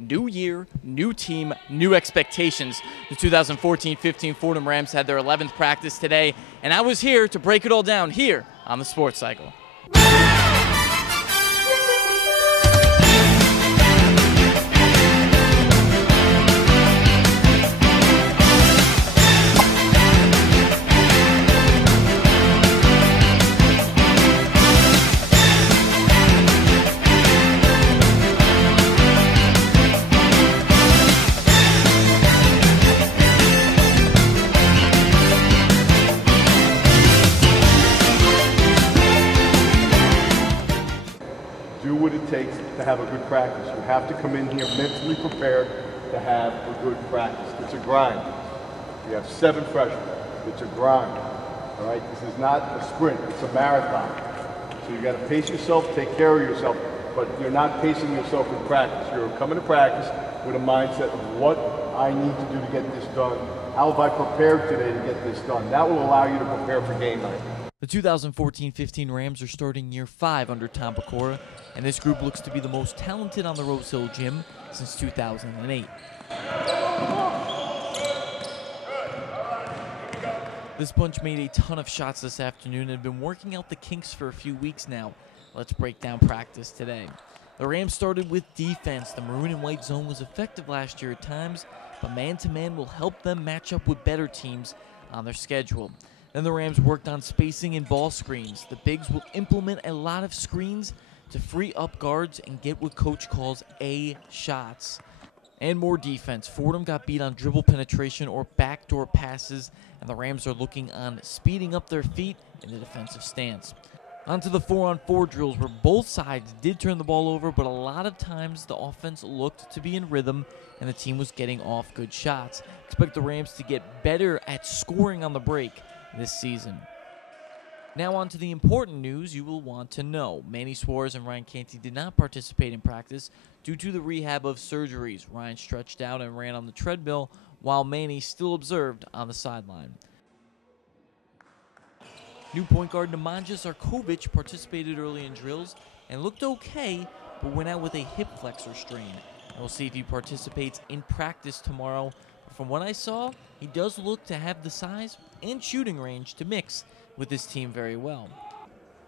new year, new team, new expectations. The 2014-15 Fordham Rams had their 11th practice today, and I was here to break it all down here on the Sports Cycle. Do what it takes to have a good practice. You have to come in here mentally prepared to have a good practice. It's a grind. We have 7 freshmen. It's a grind. All right? This is not a sprint. It's a marathon. So you got to pace yourself, take care of yourself, but you're not pacing yourself in practice. You're coming to practice with a mindset of what I need to do to get this done. How have I prepared today to get this done? That will allow you to prepare for game night. The 2014-15 Rams are starting year 5 under Tom Pecora, and this group looks to be the most talented on the Rose Hill Gym since 2008. This bunch made a ton of shots this afternoon and have been working out the kinks for a few weeks now. Let's break down practice today. The Rams started with defense. The maroon and white zone was effective last year at times, but man-to-man will help them match up with better teams on their schedule. Then the Rams worked on spacing and ball screens. The Bigs will implement a lot of screens to free up guards and get what coach calls A shots. And more defense. Fordham got beat on dribble penetration or backdoor passes, and the Rams are looking on speeding up their feet in the defensive stance. Onto the 4-on-4 drills where both sides did turn the ball over, but a lot of times the offense looked to be in rhythm and the team was getting off good shots. Expect the Rams to get better at scoring on the break this season. Now on to the important news you will want to know. Manny Suarez and Ryan Canty did not participate in practice due to the rehab of surgeries. Ryan stretched out and ran on the treadmill while Manny still observed on the sideline. New point guard Nemanja Sarkovic participated early in drills and looked okay, but went out with a hip flexor strain. We'll see if he participates in practice tomorrow. From what I saw, he does look to have the size and shooting range to mix with this team very well.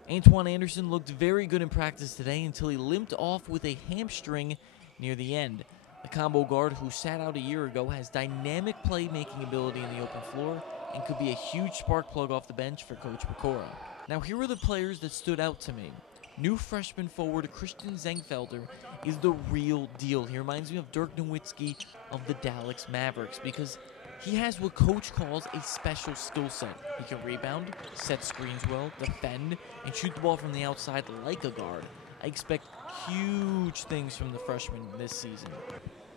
Antoine Anderson looked very good in practice today until he limped off with a hamstring near the end. The combo guard who sat out a year ago has dynamic playmaking ability in the open floor and could be a huge spark plug off the bench for Coach Pecora. Now here are the players that stood out to me. New freshman forward Christian Zengfelder is the real deal. He reminds me of Dirk Nowitzki of the Dallas Mavericks because he has what coach calls a special skill set. He can rebound, set screens well, defend, and shoot the ball from the outside like a guard. I expect huge things from the freshman this season.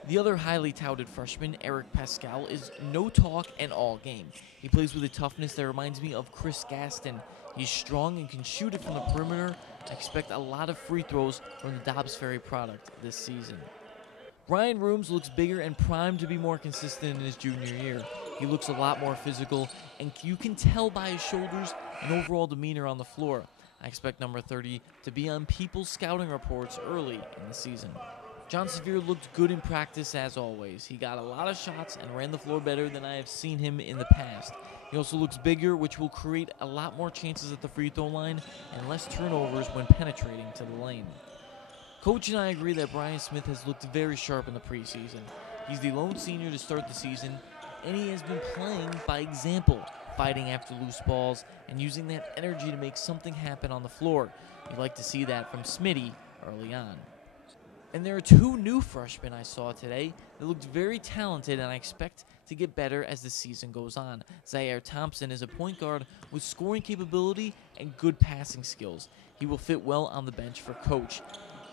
The other highly touted freshman, Eric Pascal, is no talk and all game. He plays with a toughness that reminds me of Chris Gaston. He's strong and can shoot it from the perimeter. I expect a lot of free throws from the Dobbs Ferry product this season. Ryan Rooms looks bigger and primed to be more consistent in his junior year. He looks a lot more physical, and you can tell by his shoulders and overall demeanor on the floor. I expect number 30 to be on people's scouting reports early in the season. John Sevier looked good in practice as always. He got a lot of shots and ran the floor better than I have seen him in the past. He also looks bigger, which will create a lot more chances at the free throw line and less turnovers when penetrating to the lane. Coach and I agree that Brian Smith has looked very sharp in the preseason. He's the lone senior to start the season, and he has been playing by example, fighting after loose balls and using that energy to make something happen on the floor. You'd like to see that from Smitty early on. And there are 2 new freshmen I saw today that looked very talented, and I expect to get better as the season goes on. Zaire Thompson is a point guard with scoring capability and good passing skills. He will fit well on the bench for coach.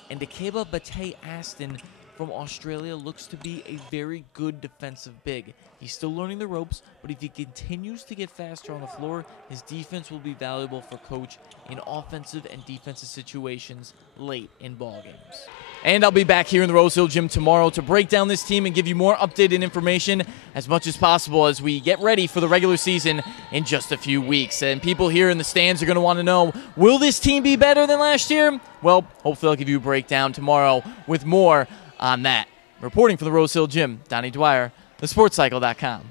And Dakeba Bate Aston from Australia looks to be a very good defensive big. He's still learning the ropes, but if he continues to get faster on the floor, his defense will be valuable for coach in offensive and defensive situations late in ball games. And I'll be back here in the Rose Hill Gym tomorrow to break down this team and give you more updated information as much as possible as we get ready for the regular season in just a few weeks. And people here in the stands are going to want to know, will this team be better than last year? Well, hopefully I'll give you a breakdown tomorrow with more on that. Reporting from the Rose Hill Gym, Donnie Dwyer, thesportscycle.com.